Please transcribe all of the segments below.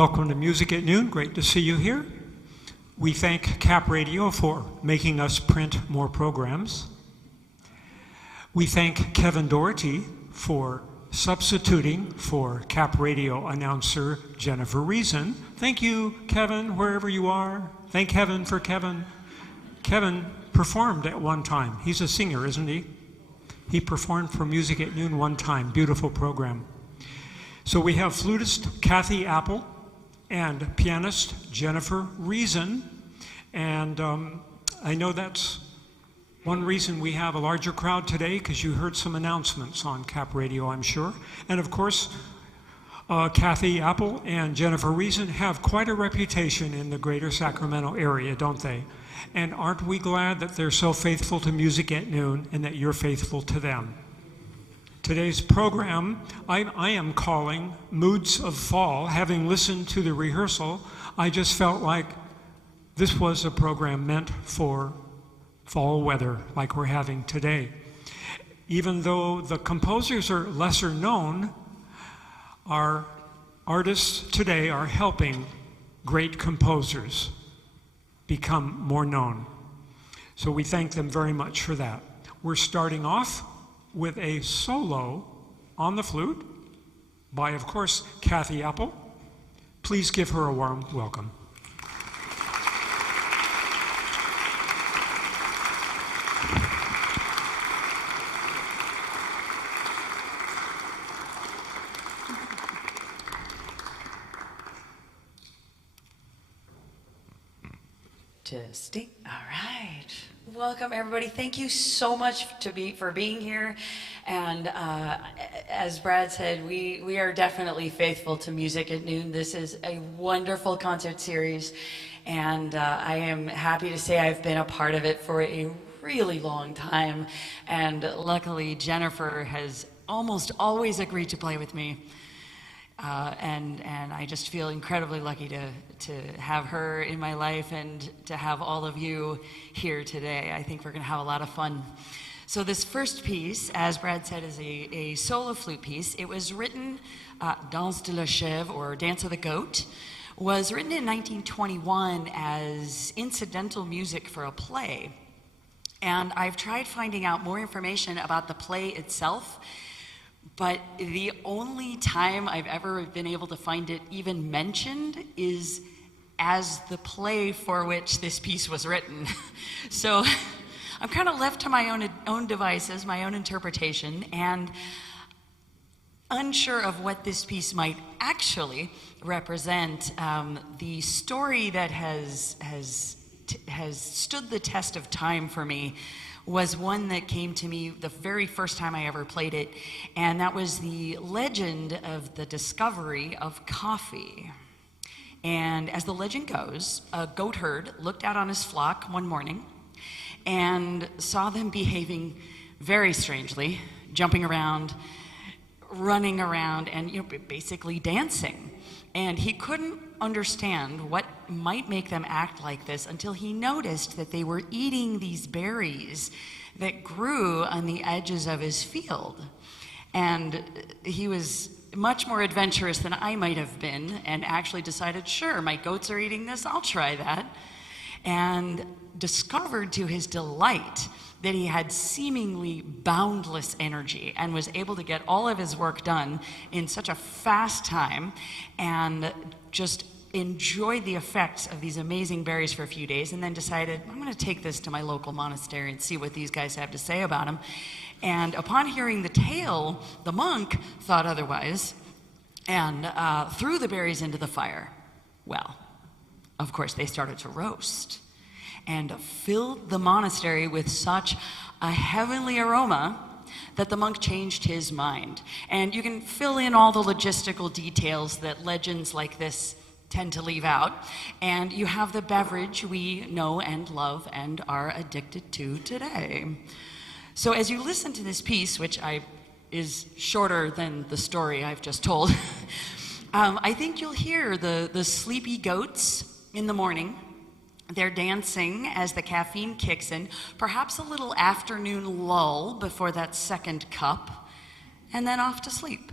Welcome to Music at Noon. Great to see you here. We thank Cap Radio for making us print more programs. We thank Kevin Doherty for substituting for Cap Radio announcer Jennifer Reason. Thank you, Kevin, wherever you are. Thank heaven for Kevin. Kevin performed at one time. He's a singer, isn't he? He performed for Music at Noon one time. Beautiful program. So we have flutist Cathie Apple and pianist Jennifer Reason. And I know that's one reason we have a larger crowd today, because you heard some announcements on Cap Radio, I'm sure. And of course, Cathie Apple and Jennifer Reason have quite a reputation in the greater Sacramento area, don't they? And aren't we glad that they're so faithful to Music at Noon and that you're faithful to them? Today's program, I am calling Moods of Fall. Having listened to the rehearsal, I just felt like this was a program meant for fall weather like we're having today. Even though the composers are lesser known, our artists today are helping great composers become more known. So we thank them very much for that. We're starting off with a solo on the flute by, of course, Cathie Apple. Please give her a warm welcome. Testing. All right. Welcome, everybody. Thank you so much for being here. And as Brad said, we are definitely faithful to Music at Noon. This is a wonderful concert series, and I am happy to say I've been a part of it for a really long time. And luckily, Jennifer has almost always agreed to play with me. And I just feel incredibly lucky to have her in my life and to have all of you here today. I think we're going to have a lot of fun. So this first piece, as Brad said, is a solo flute piece. It was written, Danse de la Chèvre, or Dance of the Goat, was written in 1921 as incidental music for a play. And I've tried finding out more information about the play itself, but the only time I've ever been able to find it even mentioned is as the play for which this piece was written. So I'm kind of left to my own devices, my own interpretation, and unsure of what this piece might actually represent. The story that has stood the test of time for me was one that came to me the very first time I ever played it, and that was the legend of the discovery of coffee. And as the legend goes, a goat herd looked out on his flock one morning and saw them behaving very strangely, jumping around, running around, and basically dancing. And he couldn't understand what might make them act like this until he noticed that they were eating these berries that grew on the edges of his field. And he was much more adventurous than I might have been, and actually decided, sure, my goats are eating this, I'll try that. And discovered to his delight that he had seemingly boundless energy and was able to get all of his work done in such a fast time, and just enjoyed the effects of these amazing berries for a few days, and then decided, I'm going to take this to my local monastery and see what these guys have to say about him. And upon hearing the tale, the monk thought otherwise and threw the berries into the fire. Well, of course, they started to roast and filled the monastery with such a heavenly aroma that the monk changed his mind. And you can fill in all the logistical details that legends like this tend to leave out. And you have the beverage we know and love and are addicted to today. So as you listen to this piece, which is shorter than the story I've just told, I think you'll hear the sleepy goats in the morning. They're dancing as the caffeine kicks in, perhaps a little afternoon lull before that second cup, and then off to sleep.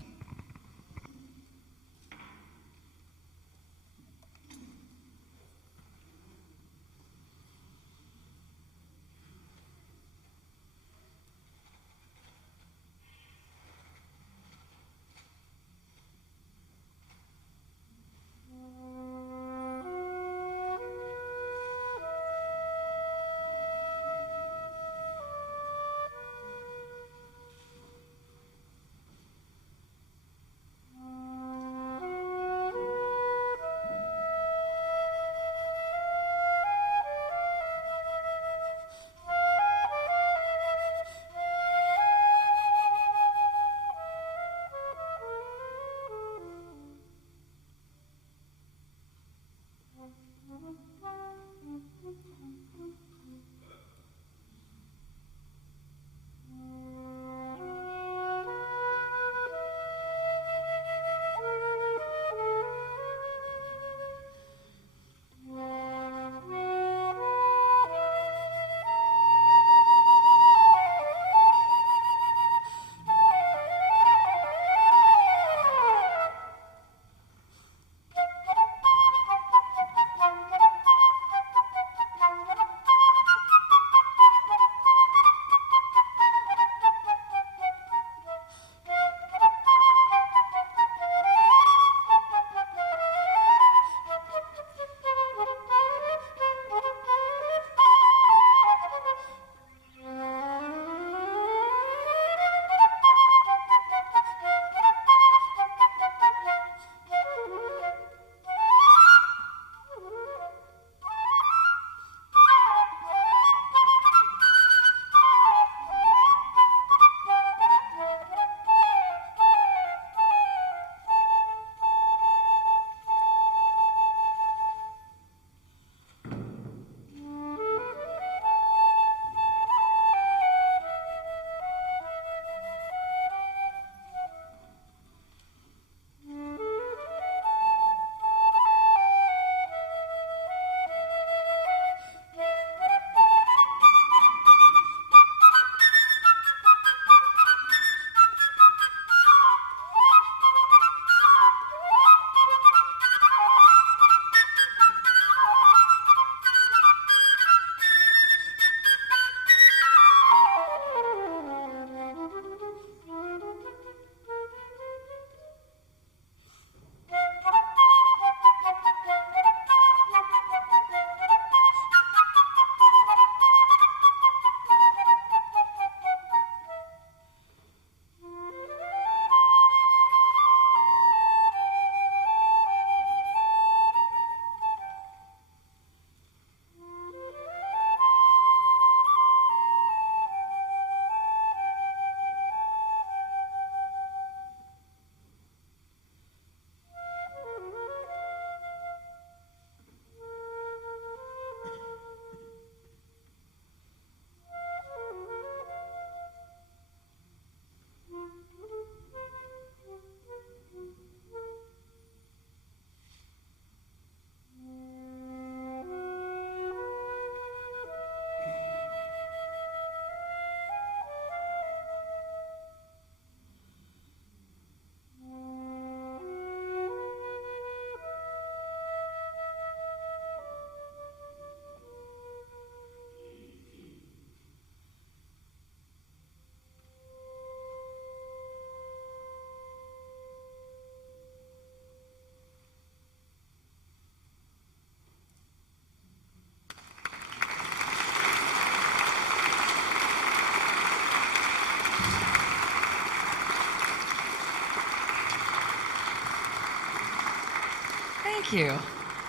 Thank you.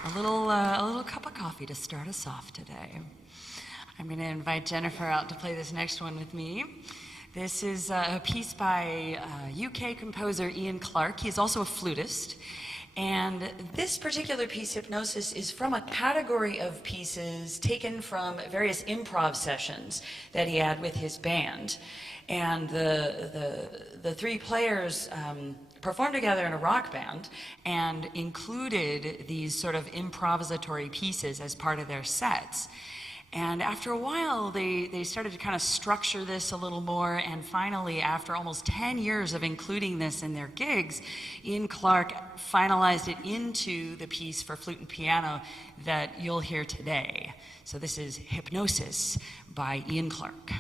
A little cup of coffee to start us off today. I'm going to invite Jennifer out to play this next one with me. This is a piece by UK composer Ian Clarke. He's also a flutist. And this particular piece, Hypnosis, is from a category of pieces taken from various improv sessions that he had with his band. And the three players performed together in a rock band and included these sort of improvisatory pieces as part of their sets. And after a while, they started to kind of structure this a little more, and finally, after almost 10 years of including this in their gigs, Ian Clarke finalized it into the piece for flute and piano that you'll hear today. So this is Hypnosis by Ian Clarke.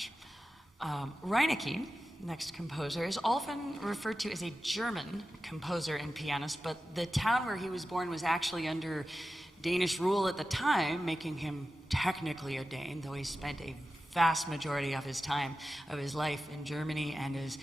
much. Reinecke, next composer, is often referred to as a German composer and pianist, but the town where he was born was actually under Danish rule at the time, making him technically a Dane, though he spent a vast majority of his time, of his life in Germany, and is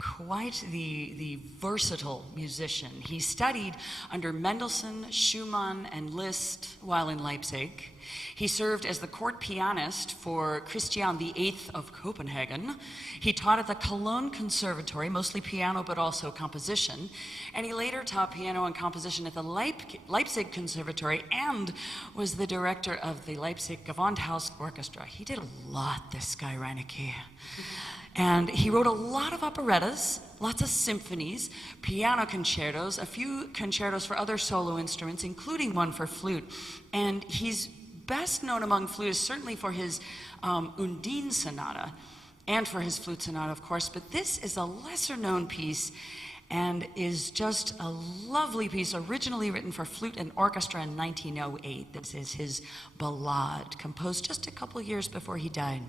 quite the versatile musician. He studied under Mendelssohn, Schumann, and Liszt while in Leipzig. He served as the court pianist for Christian VIII of Copenhagen. He taught at the Cologne Conservatory, mostly piano but also composition. And he later taught piano and composition at the Leipzig Conservatory and was the director of the Leipzig Gewandhaus Orchestra. He did a lot, this guy Reinecke. And he wrote a lot of operettas, lots of symphonies, piano concertos, a few concertos for other solo instruments, including one for flute. And he's best known among flutists certainly for his Undine Sonata and for his flute sonata, of course, but this is a lesser known piece and is just a lovely piece originally written for flute and orchestra in 1908. This is his Ballade, composed just a couple years before he died.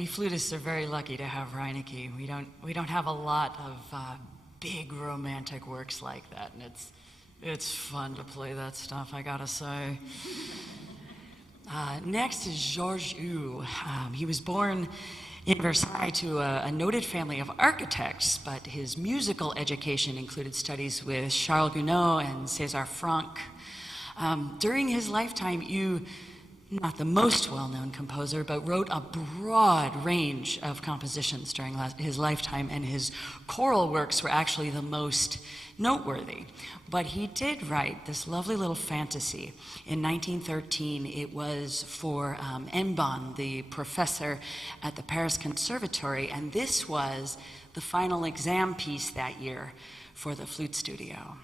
we flutists are very lucky to have Reinecke. We don't have a lot of big romantic works like that, and it's fun to play that stuff, I gotta say. Next is Georges Hue. He was born in Versailles to a noted family of architects, but his musical education included studies with Charles Gounod and César Franck. During his lifetime, Hue, not the most well-known composer, but wrote a broad range of compositions during his lifetime, and his choral works were actually the most noteworthy. But he did write this lovely little Fantaisie in 1913. It was for Enbon, the professor at the Paris Conservatory, and this was the final exam piece that year for the flute studio.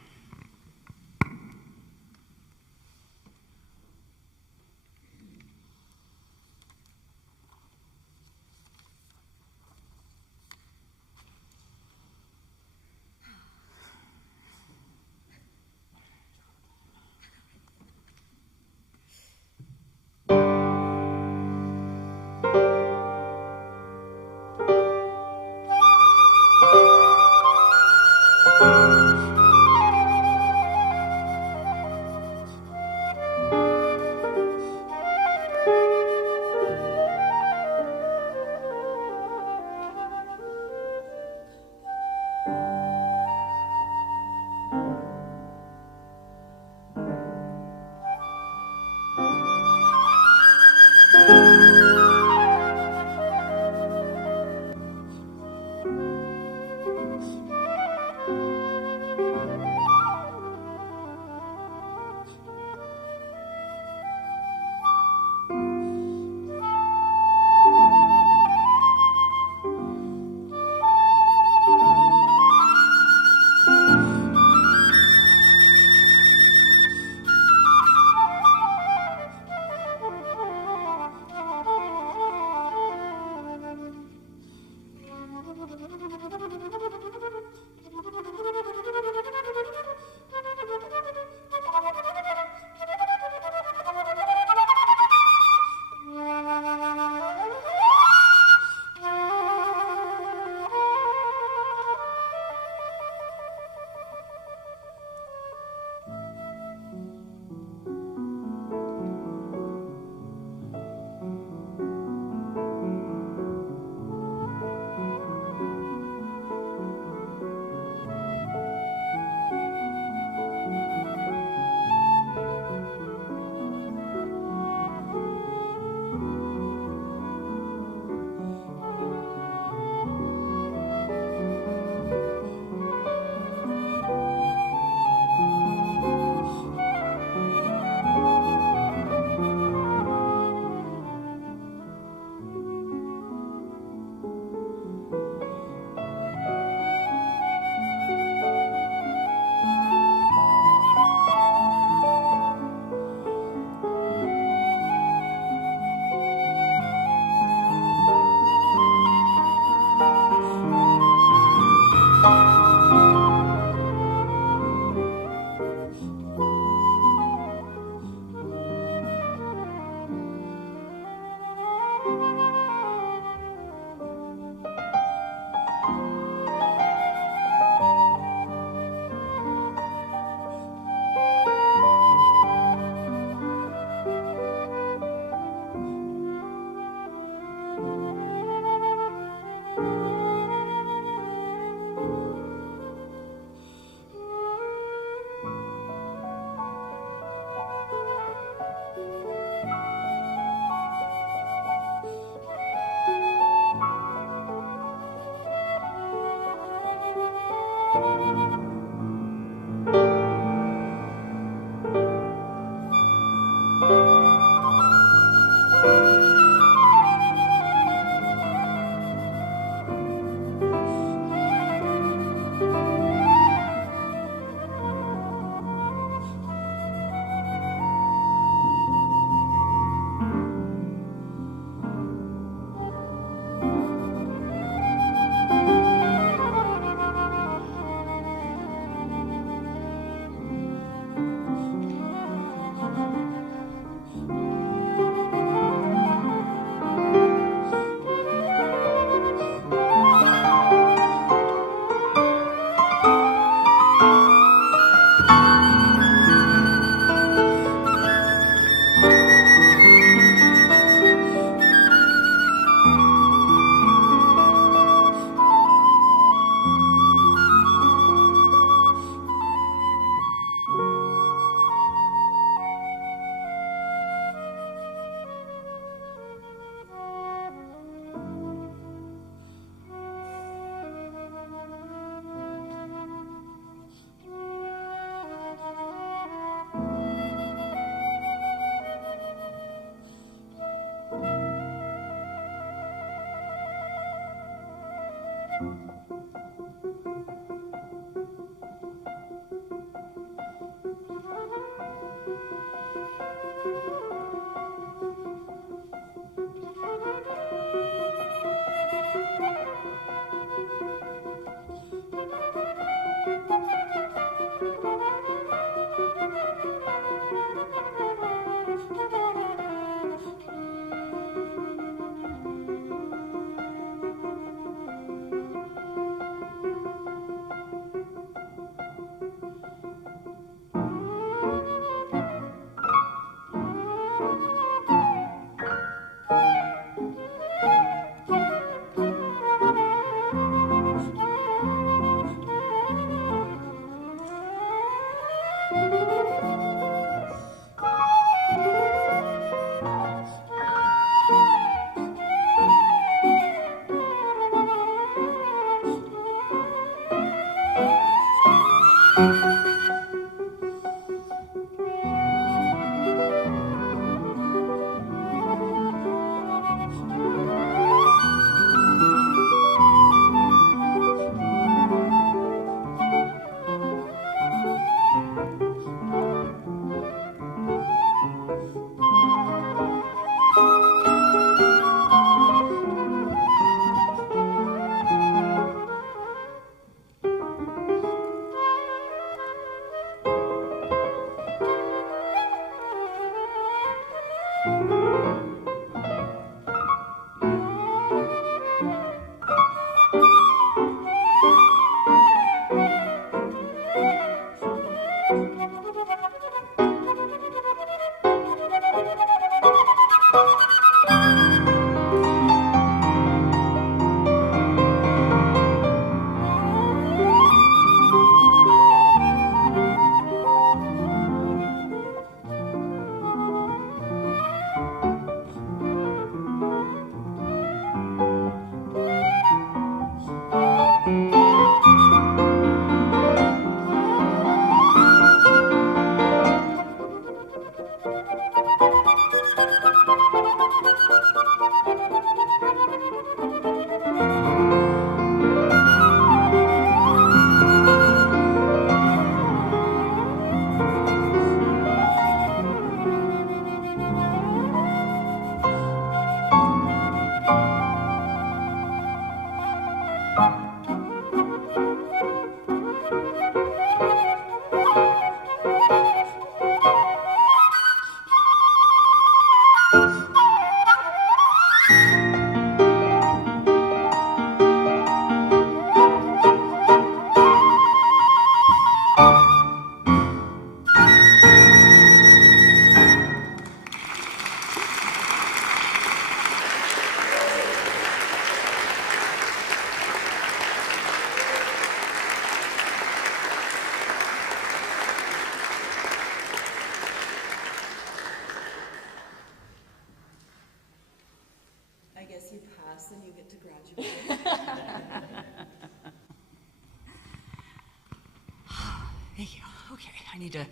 need to...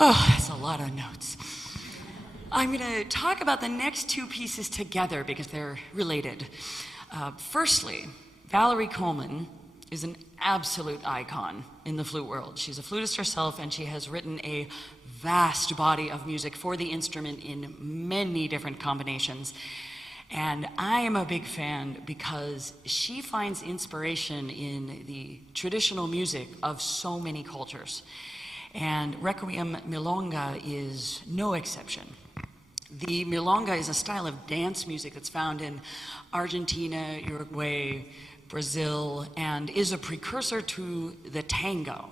Oh, that's a lot of notes. I'm going to talk about the next two pieces together because they're related. Firstly, Valerie Coleman is an absolute icon in the flute world. She's a flutist herself, and she has written a vast body of music for the instrument in many different combinations. And I am a big fan because she finds inspiration in the traditional music of so many cultures. And Requiem Milonga is no exception. The Milonga is a style of dance music that's found in Argentina, Uruguay, Brazil, and is a precursor to the tango.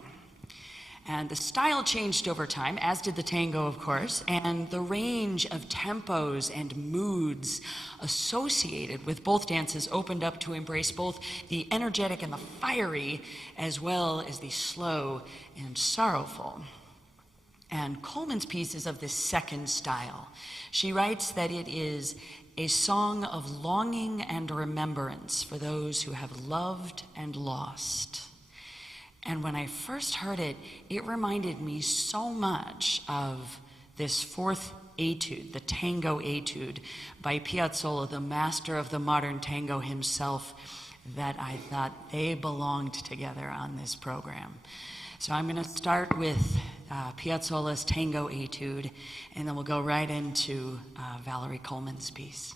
And the style changed over time, as did the tango, of course, and the range of tempos and moods associated with both dances opened up to embrace both the energetic and the fiery, as well as the slow and sorrowful. And Coleman's piece is of this second style. She writes that it is a song of longing and remembrance for those who have loved and lost. And when I first heard it, it reminded me so much of this fourth etude, the Tango Etude by Piazzolla, the master of the modern tango himself, that I thought they belonged together on this program. So I'm going to start with Piazzolla's Tango Etude, and then we'll go right into Valerie Coleman's piece.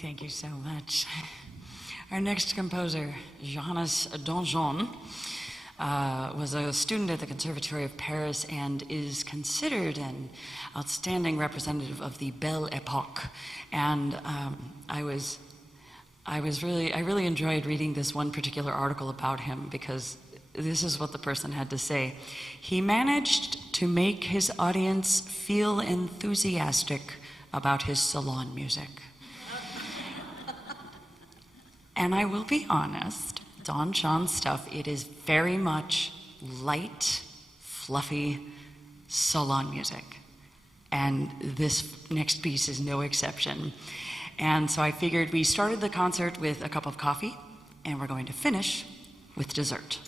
thank you so much. Our next composer, Johannes Donjon, was a student at the Conservatory of Paris and is considered an outstanding representative of the Belle Epoque. And I really enjoyed reading this one particular article about him, because this is what the person had to say. He managed to make his audience feel enthusiastic about his salon music. And I will be honest, Donjon stuff, it is very much light, fluffy salon music. And this next piece is no exception. And so I figured we started the concert with a cup of coffee, and we're going to finish with dessert.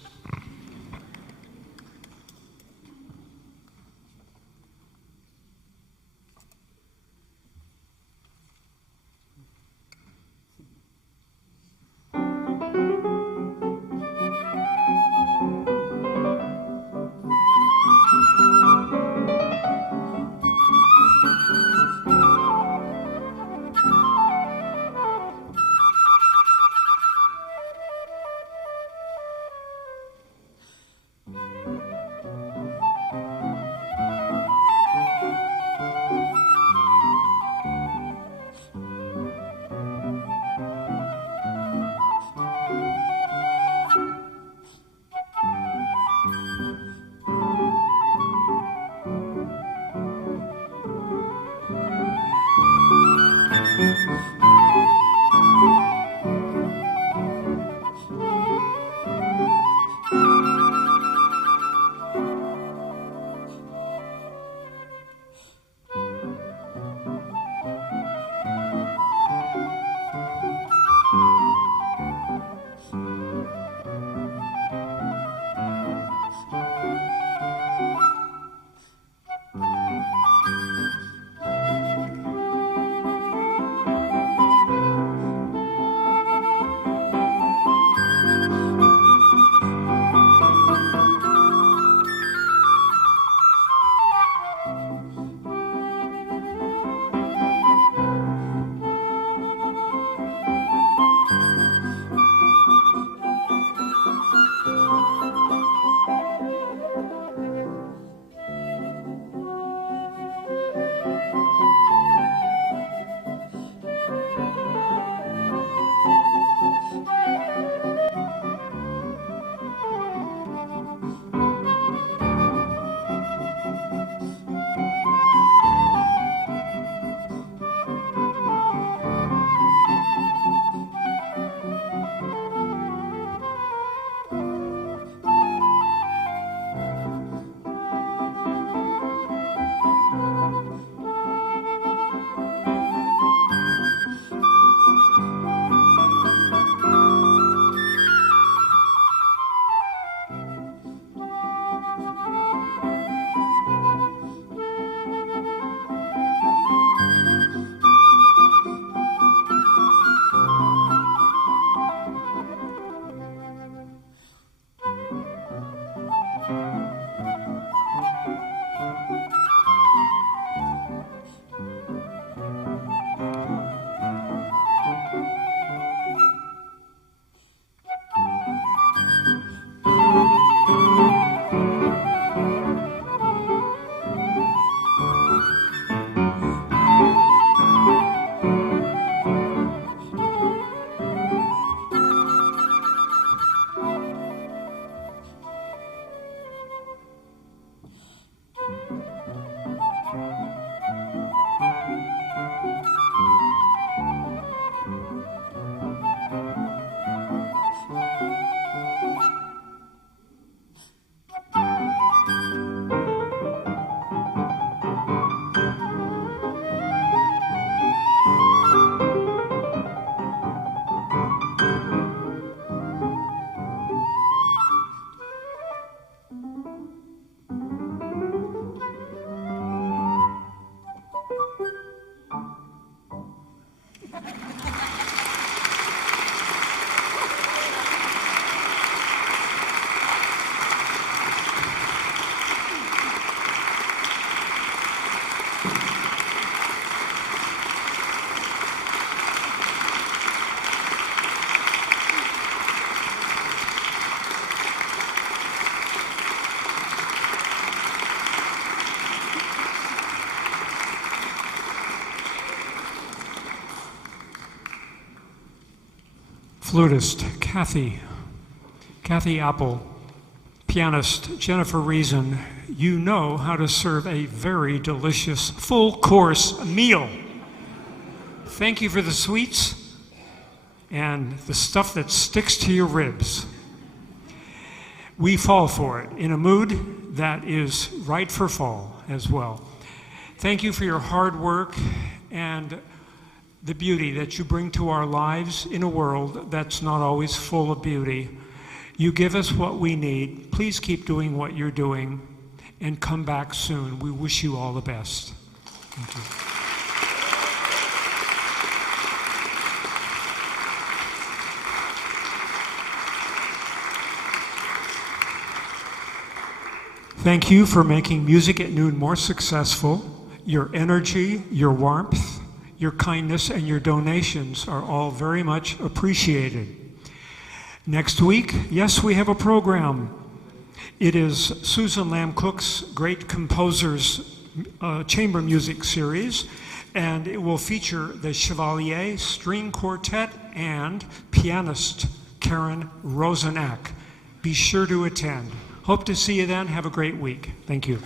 Flutist Cathie Apple, pianist Jennifer Reason, you know how to serve a very delicious full-course meal. Thank you for the sweets and the stuff that sticks to your ribs. We fall for it in a mood that is right for fall as well. Thank you for your hard work and the beauty that you bring to our lives in a world that's not always full of beauty. You give us what we need. Please keep doing what you're doing and come back soon. We wish you all the best. Thank you. Thank you for making Music at Noon more successful. Your energy, your warmth, your kindness, and your donations are all very much appreciated. Next week, yes, we have a program. It is Susan Lamb Cook's Great Composers Chamber Music Series, and it will feature the Chevalier String Quartet and pianist Karen Rosenack. Be sure to attend. Hope to see you then. Have a great week. Thank you.